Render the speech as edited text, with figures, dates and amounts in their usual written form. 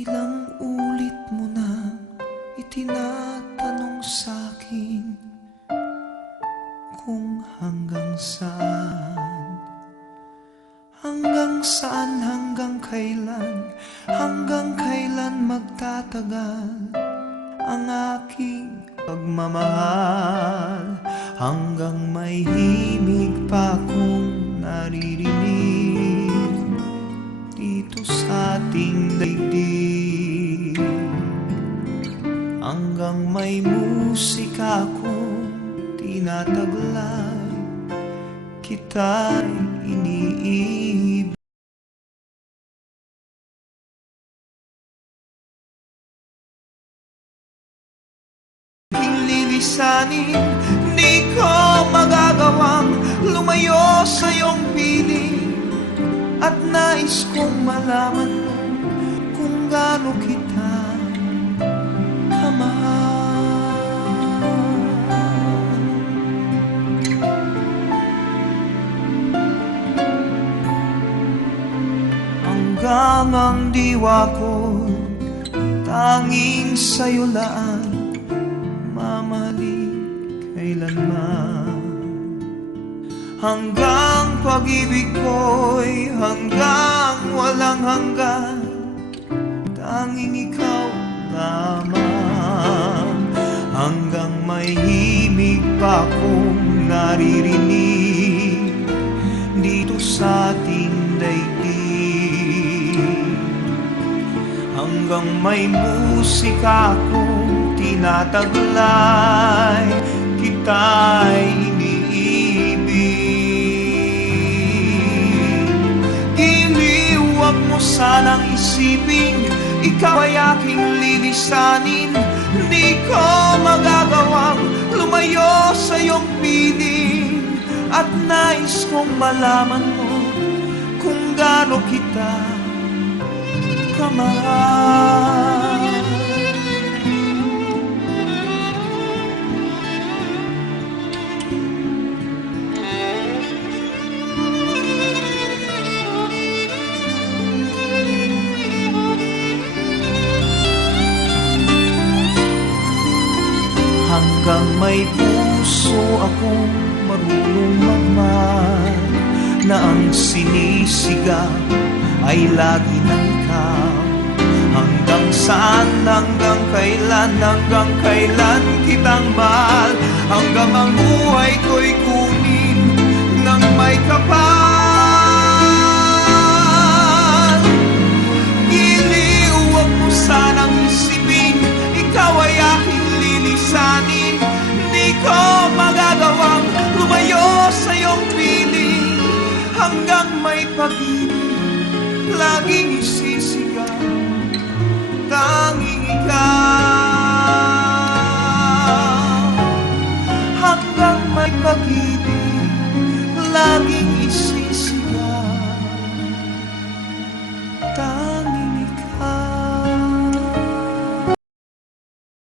Ilang ulit mo na itinatanong sa'kin kung hanggang saan, hanggang kailan magtatagal ang aking pagmamahal, hanggang may himig pa akong naririnig dito sa ating daigdig, hanggang may musika akong tinataglay, kita'y iniibig. Lilisanin, di ko magagawang lumayo sa iyong piling, at nais kong malaman mo kung gaano kita kamahal. Hanggang ang diwa ko tanging sa'yo laan, mamahalin kailanman. Hanggang pag-ibig ko'y hanggang walang hanggan, tanging ikaw lamang. Hanggang may himig pa akong naririnig dito sa ating daigdig, hanggang may musika akong tinataglay, kita'y iniibig. Huwag mo sanang isipin, ikaw ay aking lilisanin. Di ko magagawang lumayo sa iyong piling, at nais kong malaman mo kung gaano kita kamahal. Hanggang may puso akong marunong magmahal, na ang sinisigaw ay lagi ng ikaw. Hanggang saan, hanggang kailan kitang mahal, hanggang ang buhay ko'y kunin ng may kapal. Giliw, huwag mo sanang isipin, ikaw ay aking lilisanin. Di ko magagawang lumayo sa iyong piling, hanggang may pag-ibig laging isisigaw, tanging ikaw. Hanggang may pag-ibig